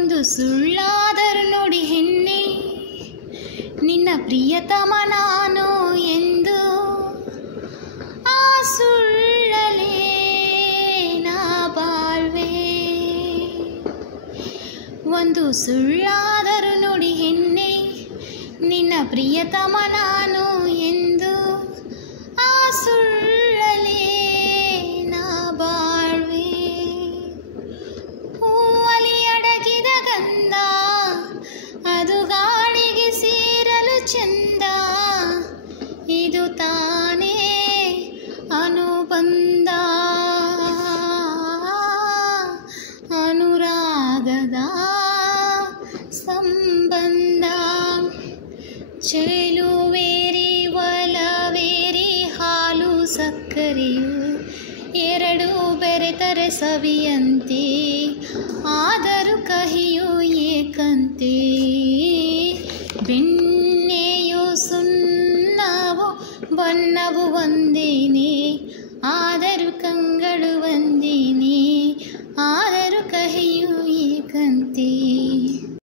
ಒಂದು ಸುಳ್ಳಾದರೂ ನೋಡಿ ಹೆಣ್ಣೆ, ನಿನ್ನ ಪ್ರಿಯತಮ ನಾನು ಎಂದು. ಆ ಸುಳ್ಳಲೇ ನಾ ಬಾಳ್ವೆ. ಒಂದು ಸುಳ್ಳಾದರೂ ನೋಡಿ ಹೆಣ್ಣೆ, ನಿನ್ನ ಪ್ರಿಯತಮ ನಾನು ಎಂದು. ಆ ಸುಳ್ಳಲೇ ನಾ ಬಾಳ್ವೆ. ಹೂವಲಿ ಅಡಗಿದ ಗಂಧ ಅದು ಗಾಳಿಗೆ ಸೇರಲು ಚಂದ, ಇದು ತಾನೇ ಅನುಬಂಧ, ಅನುರಾಗದ ಸಂಬಂಧ. ಚೆಲುವೇರಿ ಒಲವೇರಿ ಹಾಲು ಸಕ್ಕರೆಯು ಎರಡು ಬೆರೆತರೆ ಸವಿಯಂತೆ, ಆದರೂ ಕಹಿಯು ಏಕಂತೆ. ಬೆಣ್ಣೆಯು ಸುಣ್ಣವು ಬಣ್ಣವು ಒಂದೇನೆ, ಆದರೂ ಕಂಗಳು ಒಂದೇನೆ.